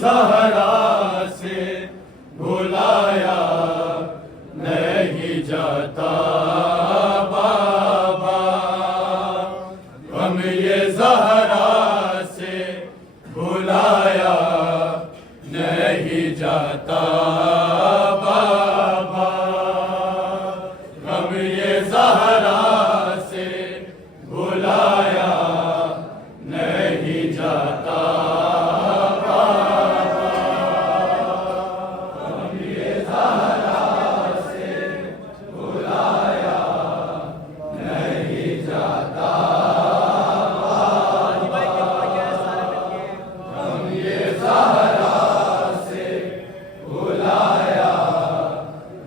ज़हरा से भुलाया नहीं जाता बाबा, गम ये ज़हरा से भुलाया नहीं जाता बाबा, गम ये ज़हरा से भुलाया नहीं जाता बाबा, गम ये ज़हरा से भुलाया नहीं जाता बाबा, गम ये ज़हरा से भुलाया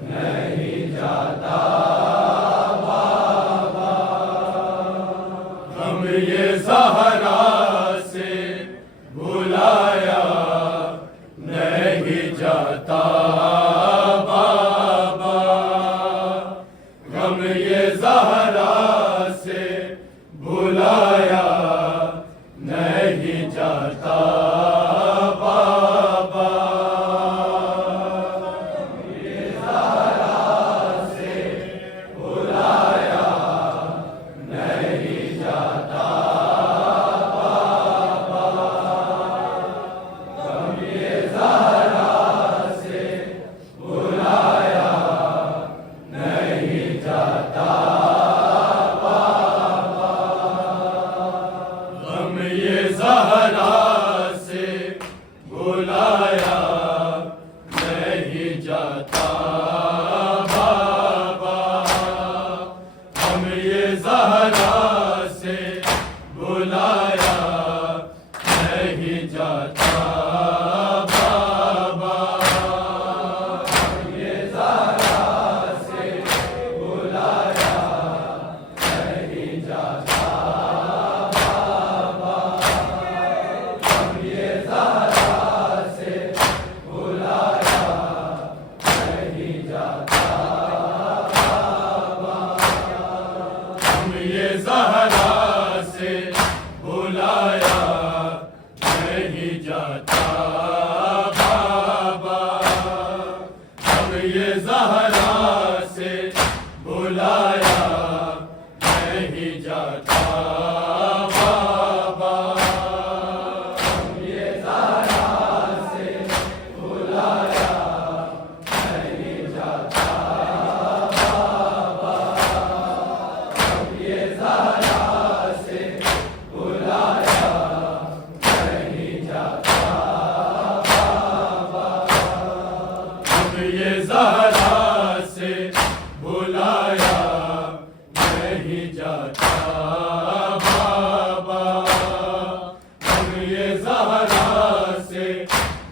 नहीं जाता बाबा, गम ये ज़हरा से भुलाया नहीं जाता बाबा, गम ये ज़हरा से भुलाया नहीं जाता बाबा, ये ज़हरा से भुलाया नहीं जाता बाबा, गम ये ज़हरा से भुलाया नहीं जाता बाबा, गम ये ज़हरा से भुलाया नहीं जाता बाबा, गम ये ज़हरा से भुलाया नहीं जाता बाबा, ये ज़हरा से भुलाया नहीं जाता बाबा, ये ज़हरा से भुलाया नहीं जाता बाबा, ये ज़हरा से भुलाया नहीं जाता बाबा, ये ज़हरा से भुलाया नहीं जाता बाबा, ये ज़हरा से भुलाया नहीं जाता बाबा, ये ज़हरा से भुलाया नहीं जाता बाबा, ये ज़हरा से भुलाया नहीं जाता बाबा, ये ज़हरा से भुलाया नहीं जाता बाबा, ये ज़हरा से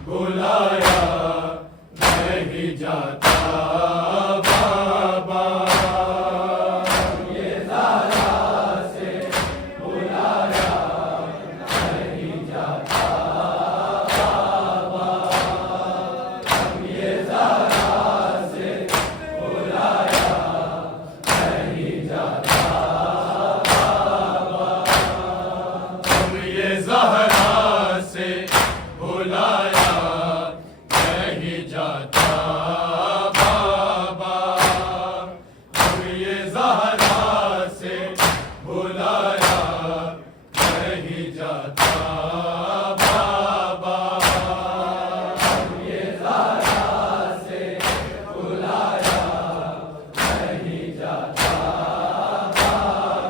भुलाया नहीं जाता बाबा, ये ज़हरा से भुलाया नहीं जाता बाबा, ये ज़हरा से भुलाया नहीं जाता बाबा, ये ज़हरा से भुलाया नहीं जाता बाबा, ये ज़हरा से भुलाया नहीं जाता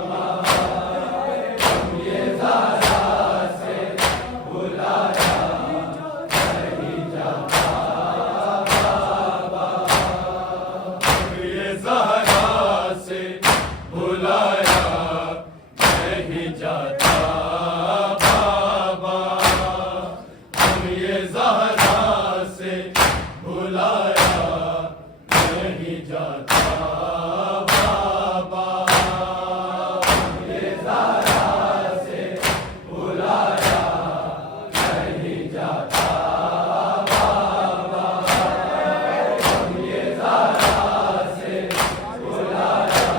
बाबा, ये ज़हरा से भुलाया नहीं जाता बाबा, ये ज़हरा से भुलाया नहीं जाता बाबा, ये ज़हरा से भुलाया नहीं जाता बाबा, ये ज़हरा से भुलाया नहीं जाता बाबा, ये ज़हरा से भुलाया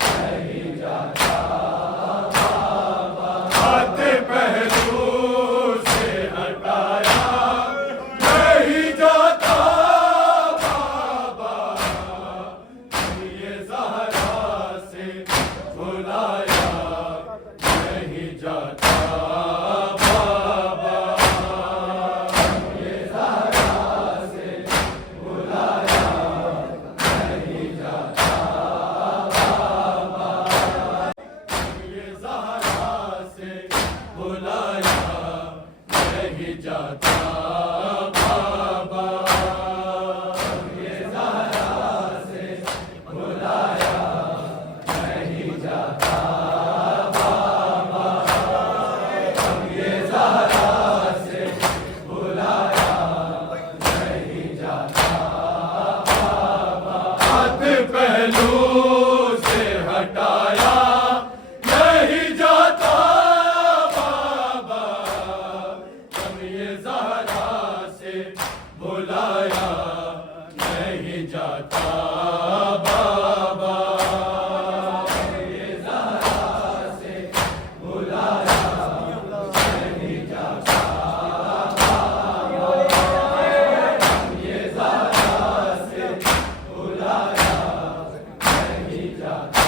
नहीं जाता बाबा, हाथ पहलू से हटाया जाता बाबा, ये ज़हरा से बुलाया नहीं जाता बाबा, ये ज़हरा से बुलाया नहीं जाता बाबा। हाथ पहलू से हटाया नहीं जाता बाबा, हम ये ज़हरा से बुलाया नहीं जाता बाबा, ये ज़हरा से बुलाया नहीं जाता बाबा, ये ज़हरा से बुलाया नहीं जाता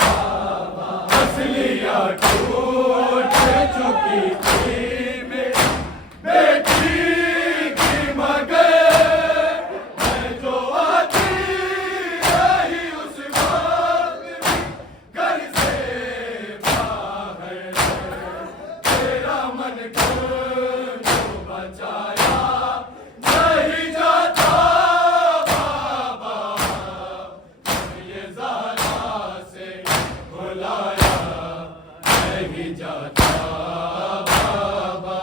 बाबा। असलिया टूट चुकी थी मेरी बेटी की मगर, मैं जो आती रही उस वक्त भी घर से बाहर, तेरा मन को जो बचाया नहीं जाता बाबा, ये ज़हरा से बुलाया नहीं जाता बाबा,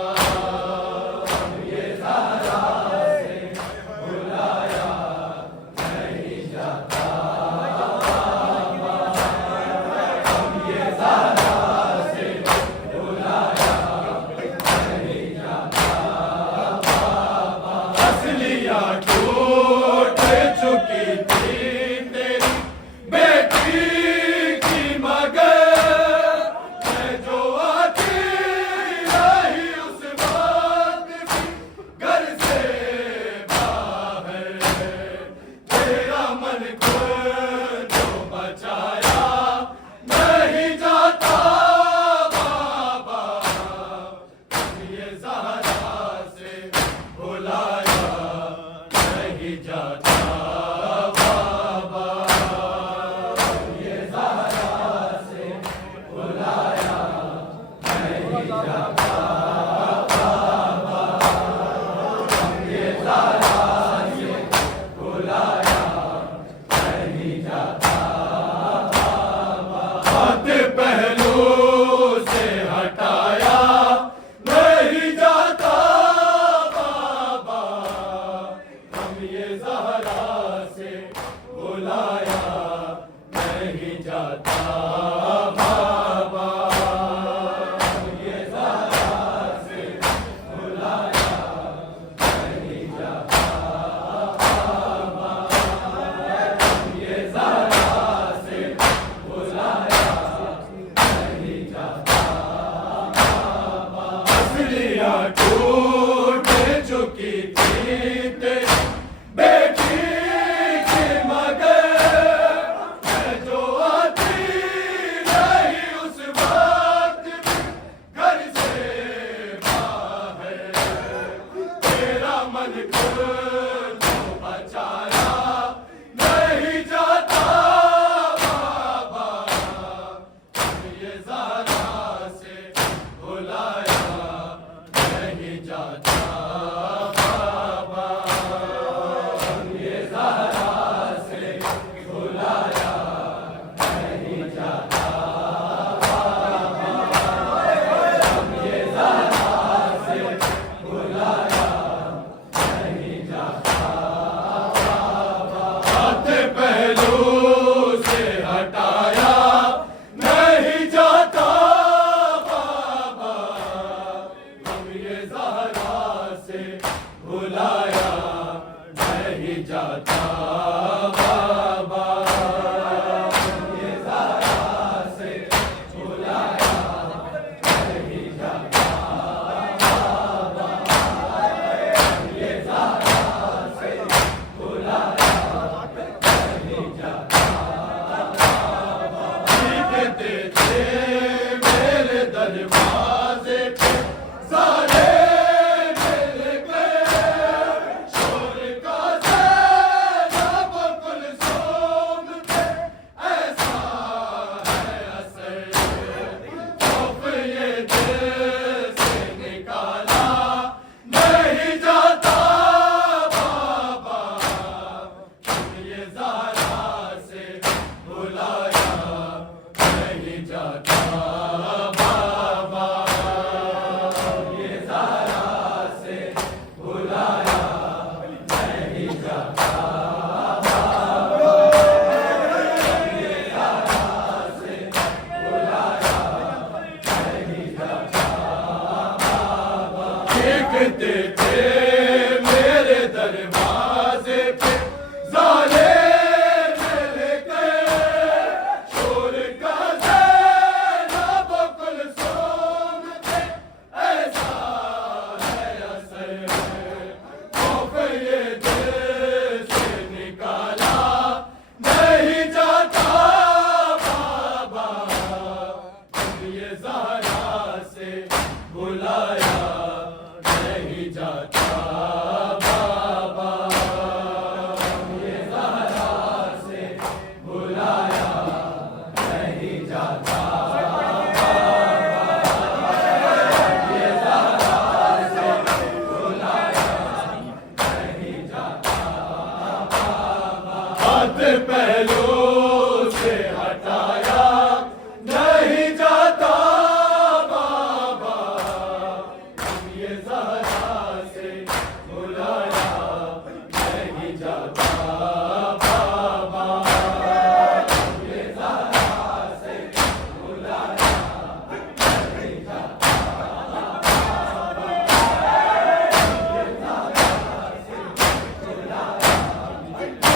ये ज़हरा से बुलाया नहीं जाता बाबा, ये ज़हरा से बुलाया नहीं जाता बाबा। असलिया टूट चुकी थी तेरी बेटी की मगर, मैं जो आती रही उस वक्त भी घर से बाहर, तेरा मन को जो बचाया नहीं जाता बाबा, ये ज़हरा से बुलाया नहीं जाता बाबा, ये ज़हरा से बुलाया नहीं जाता बाबा, ये ज़हरा से बुलाया नहीं जाता बाबा। हाथ पहलू से हटाया नहीं जाता बाबा, हम ये ज़हरा से बुलाया नहीं जाता बाबा, ये ज़हरा से बुलाया नहीं जाता बाबा, ये ज़हरा से बुलाया नहीं जाता बाबा। असलिया टूट चुकी थी तेरी बेटी की मगर, मैं जो आती रही उस वक्त भी घर से बाहर, तेरा मन को जो बचाया नहीं जाता बाबा, ये ज़हरा से बुलाया नहीं जाता बाबा, ये ज़हरा से बुलाया नहीं जाता बाबा, ये ज़हरा से बुलाया नहीं जाता बाबा। हाथ पहलू से हटाया नहीं जाता बाबा, हम ये ज़हरा से बुलाया नहीं जाता बाबा, ये ज़हरा से बुलाया नहीं जाता बाबा, ये ज़हरा से बुलाया नहीं जाता बाबा। जीतते थे मेरे दरवाजे पे सारे मिल गए, शोर का ज़हरा भागते थे मेरे दरवाजे पे जाले मिल गए शोर का ज़ैनब कुलसूम थे ऐसा है असर खौफ ये दिल से निकाला नहीं जाता बाबा ये ज़हरा से बुलाया नहीं जाता बाबा ये ज़हरा से बुलाया नहीं जाता ये ज़हरा से बुलाया नहीं जाता हाथ पहलू से हटाया नहीं जाता बाबा ये ज़हरा से बुलाया नहीं जाता बाबा ये ज़हरा से बुलाया नहीं जाता ये ज़हरा से बुलाया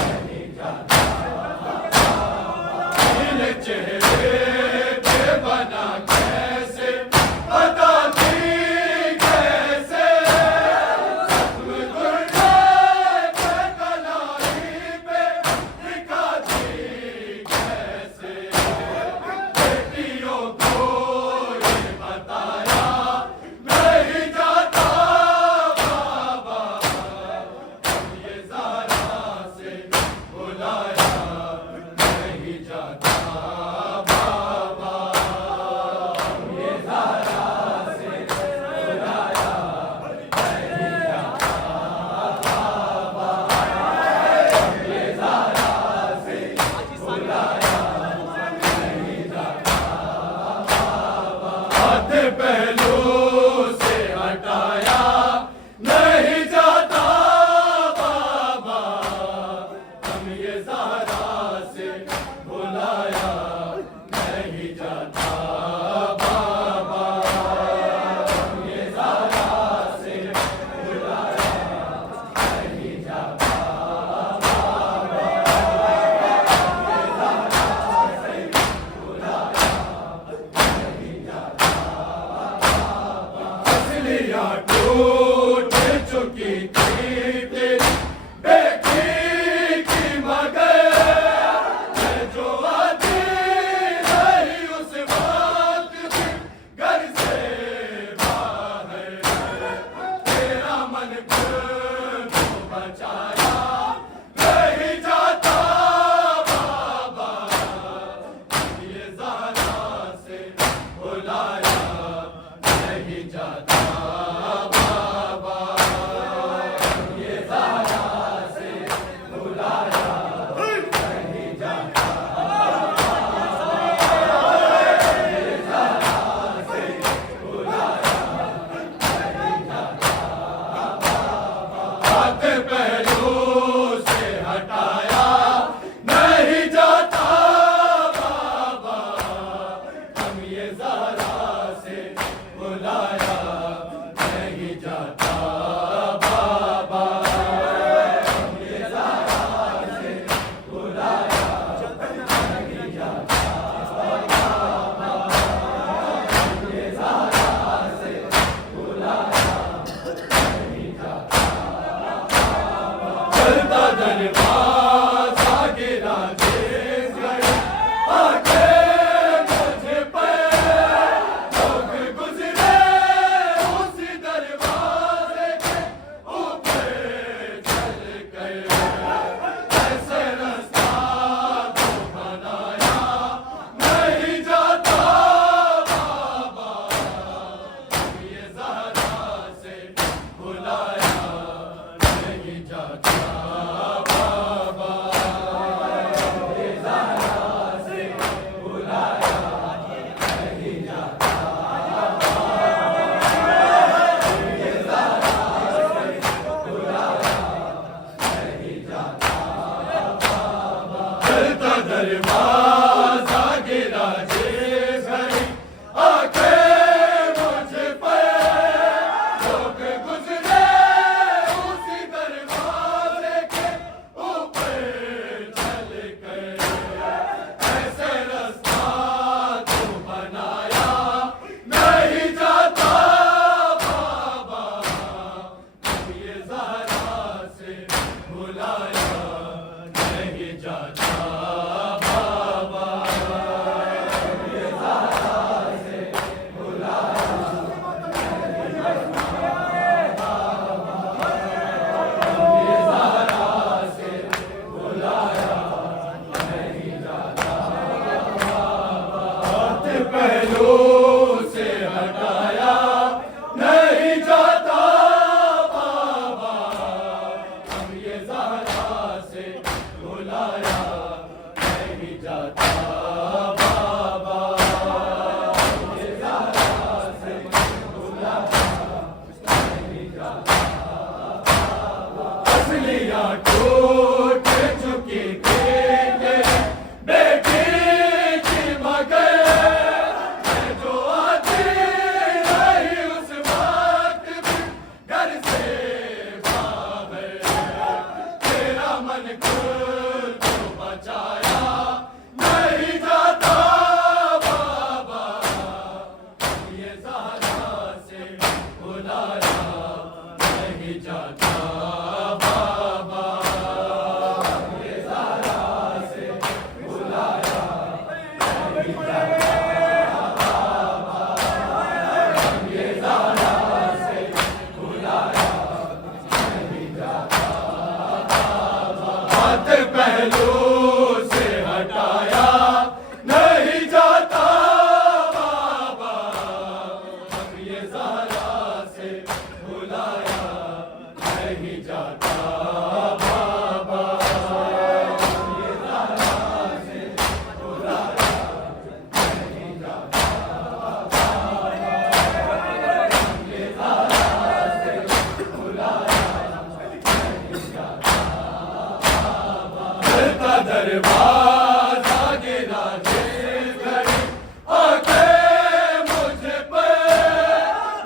नहीं जाता इन चेहरे पे बना कैसे बताती कैसे गुरगुरने पे कलाई पे दिखाती कैसे बेटियों को ये बताया नहीं जाता बाबा ये ज़हरा से बुलाया नहीं जाता बाबा ये ज़हरा से बुलाया नहीं जाता बाबा ये ज़हरा से बुलाया नहीं जाता बाबा हाथ पहलू से हटाया नहीं जाता बाबा हम ये ज़हरा से बुलाया नहीं जाता बाबा ये ज़हरा से बुलाया नहीं जाता बाबा ये ज़हरा से बुलाया नहीं जाता बाबा असलियाँ टूट चुकी थी तेरी बेटी की मगर जो आती रही उस वक्त भी घर से बाहर तेरा मन खुद को बचाया नहीं जाता बाबा ये ज़हरा से बुलाया नहीं जाता बाबा ये ज़हरा से बुलाया नहीं जाता ये ज़हरा से बुलाया नहीं जाता हाथ पहलू से हटाया नहीं जाता बाबा हम ये ज़हरा से बुलाया नहीं जाता बाबा ये ज़हरा से बुलाया नहीं जाता बाबा ये ज़हरा से बुलाया नहीं जाता बाबा उंगलियां टूट चुकी थी बेटी की मगर मैं जो आती रही उस वक्त भी घर से बाहर तेरा मन खुद को बचाया नहीं जाता बाबा ये ज़हरा से बुलाया नहीं जाता बाबा ये ज़हरा से बुलाया नहीं जाता बाबा ये ज़हरा से बुलाया नहीं जाता बाबा हाथ पहलू से हटाया नहीं जाता बाबा अब ये ज़हरा से बुलाया नहीं जाता बाबा ये ज़हरा से बुलाया नहीं जाता ये ज़हरा से बुलाया नहीं जाता का दरवाजा गिरा जिस घड़ी आके मुझ पर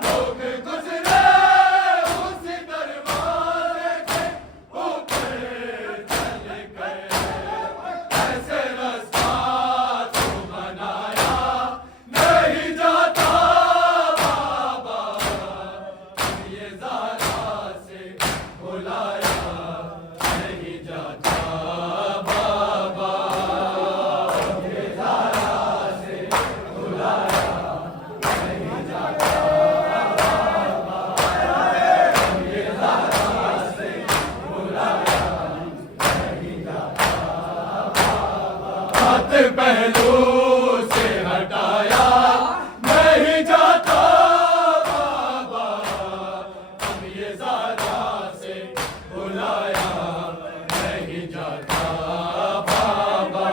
लोग गुजरे उसी दरवाजे के ऊपर चल गए ऐसे रास्ता तो बनाया नहीं जाता बाबा ये ज़हरा से बुलाया नहीं जाता बाबा ये ज़हरा से बुलाया नहीं जाता बाबा ये ज़हरा से बुलाया नहीं जाता बाबा हाथ पहलू से हटाया नहीं जाता बाबा हम ये ज़हरा से बुलाया नहीं जाता बाबा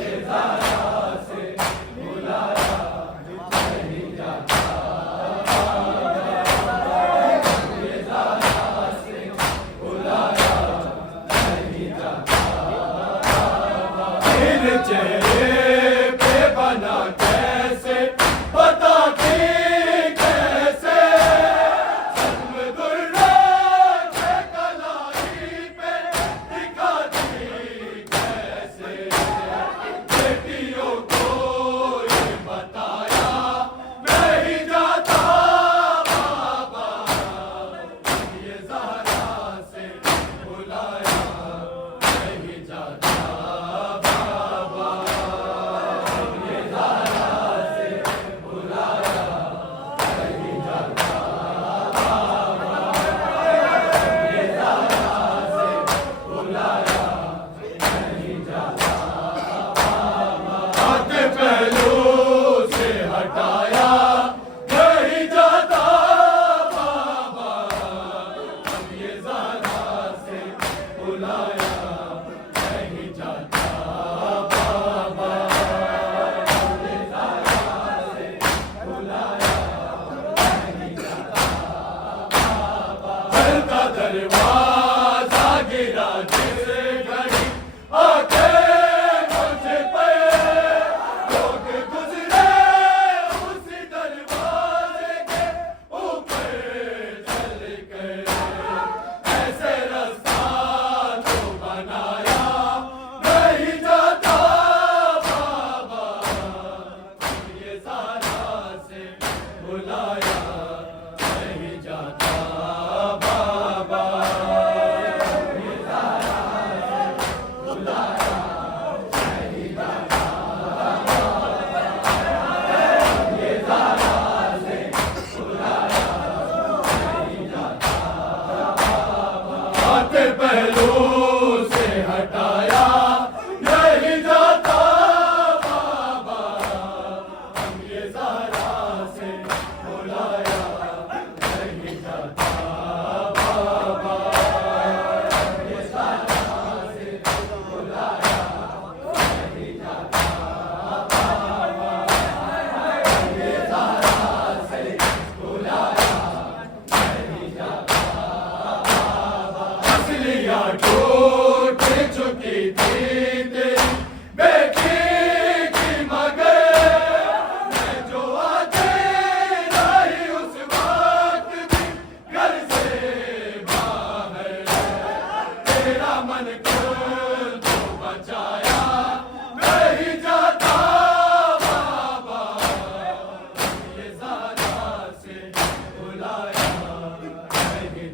ये ज़हरा से बुलाया नहीं जाता बाबा ये ज़हरा से बुलाया नहीं जाता बाबा फिर चेहरे पे बना कैसे पता की कैसे सत्म दुर्रा के कलाई पे दिखाती कैसे बेटियों को ये बताया नहीं जाता बाबा ये ज़हरा से बुलाया नहीं जाता बाबा ये ज़हरा से बुलाया नहीं जाता बाबा ये ज़हरा से बुलाया नहीं जाता बाबा हाथ पहलू से हटाया नहीं जाता बाबा अब ये ज़हरा से बुलाया नहीं जाता बाबा ये ज़हरा से बुलाया नहीं जाता बाबा घर का दरवाजा गिरा जिस घड़ी आके मुझ पर लोग गुजरे उसी दरवाजे के ऊपर चल गए ऐसे रास्ता तो बनाया नहीं जाता बाबा ये ज़हरा से बुलाया नहीं जाता बाबा ये ज़हरा से बुलाया नहीं जाता ये ज़हरा से बुलाया नहीं जाता हाथ पहलू से हटाया नहीं जाता बाबा हम ये ज़हरा से बुलाया नहीं जाता बाबा ये ज़हरा से बुलाया नहीं जाता बाबा ये ज़हरा से बुलाया नहीं जाता बाबा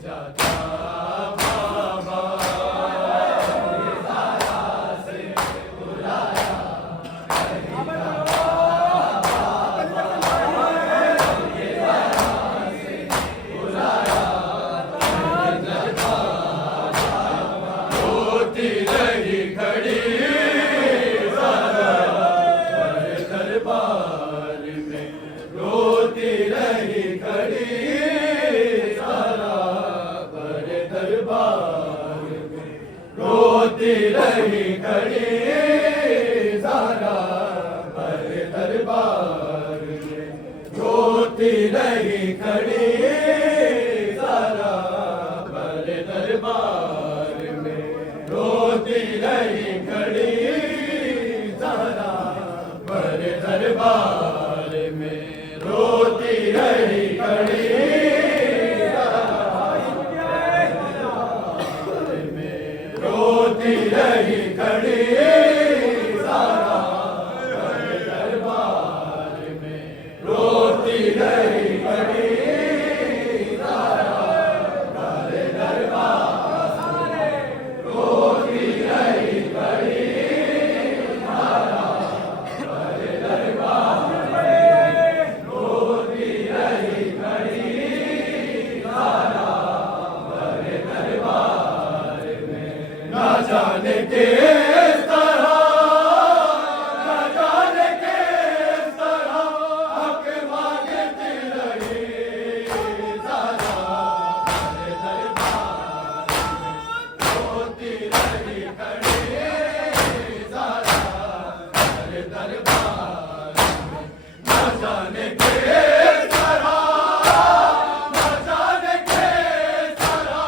जाता बाबा सारा से बुलाया रोती रही खड़ी सारा बड़े दरबार में रोती रही खड़ी सारा बड़े दरबार में रोती रही खड़ी सारा बड़े दरबार में रोती रही खड़ी सारा बड़े दरबार में रोती रही खड़ी सारा बड़े दरबार में रोती रही खड़ी रोती रही खड़ी सारा बड़े दरबार में रोती रही खड़ी सारा बड़े दरबार रोती रही खड़ी सारा बड़े दरबार रोती रही खड़ी सारा बड़े दरबार में ना जाने किस तरह ना जाने किस तरह हक मांगती रही सारा बड़े दरबार में रोती रही खड़ी सारा बड़े दरबार में ना जाने किस तरह ना जाने किस तरह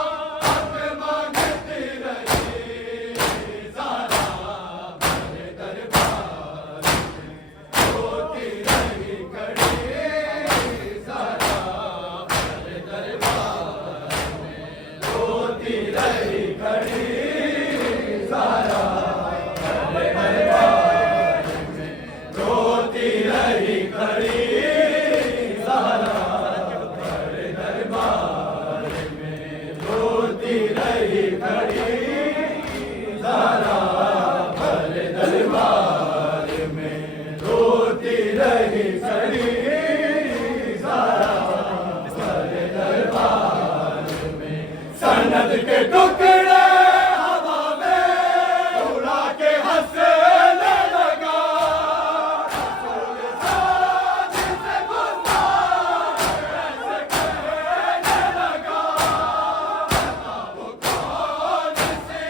हक मांगती रही सारा बड़े दरबार में रोती रही खड़ी सारा बड़े दरबार में रोती रही खड़ी सारा बड़े दरबार में रोती रही खड़ी सारा बड़े दरबार में रोती रही खड़ी सारा बड़े दरबार में रोती रही खड़ी सारा बड़े दरबार में सनद के टुकड़े हवा में उड़ा के हंसने लगा जिसे गुस्सा ऐसे कहने लगा बताओ कौन सी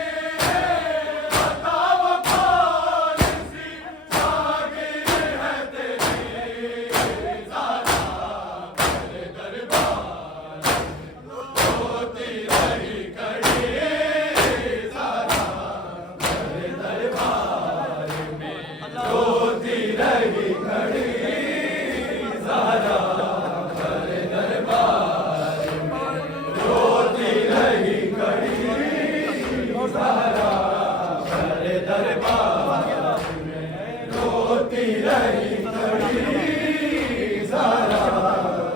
बताओ कौन सी जागीर है तेरी सारा बड़े दरबार रोती रही खड़ी सारा बड़े दरबार में रोती रही खड़ी सारा बड़े दरबार में रोती रही खड़ी सारा बड़े दरबार में रोती रही खड़ी सारा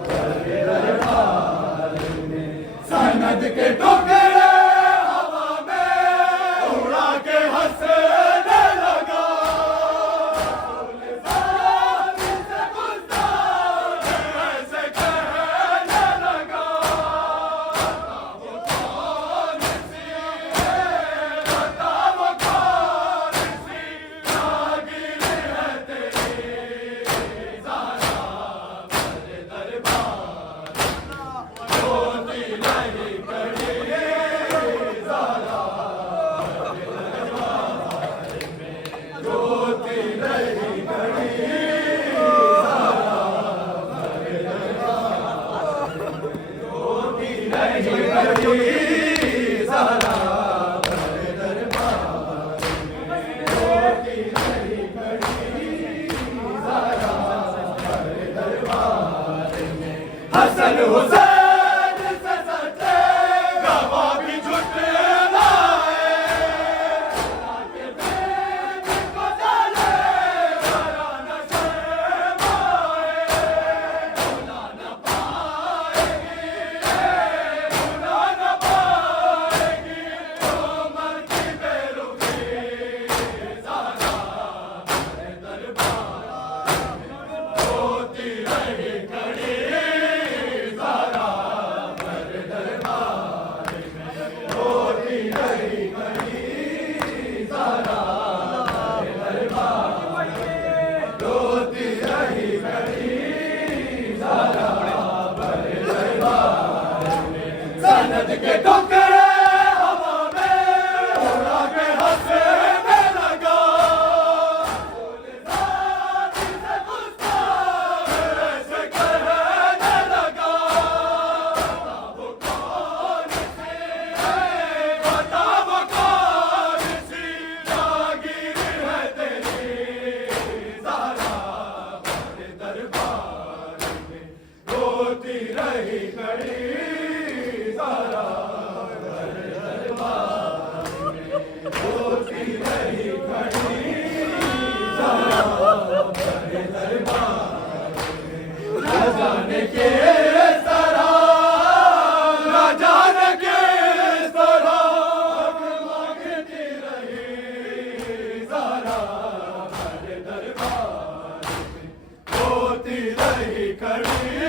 बड़े दरबार में सनद के टुकड़े हवा में उड़ा के हंसने लगा जिसे गुस्सा ऐसे कहने लगा बताओ कौन सी बताओ कौन सी जागीर है तेरी सारा बड़े दरबार रोती रही खड़ी सारा बड़े दरबार में रोती रही खड़ी सारा बड़े दरबार में रोती रही खड़ी सारा बड़े दरबार में रोती रही खड़ी सारा बड़े दरबार में हसन हुसैन से सच्चे गवाह भी झुठलाए के बेग को डाले घराना शर्माए भुला न पाएगी भुला न नद के टुकड़े हवा में उड़ा के हंसने लगा। गुलजार से गुस्ताख ऐसे कहने लगा। बताओ कौन सी है, बताओ कौन सी जागीर है तेरी ज़हरा हमारे दरबार में रोती रही खड़ी। ज़हरा हमारे दरबार में रोती रही खड़ी। ज़हरा हमारे दरबार में न जाने किस तरह, न जाने किस तरह मांगती रही। ज़हरा हमारे दरबार में रोती रही खड़ी।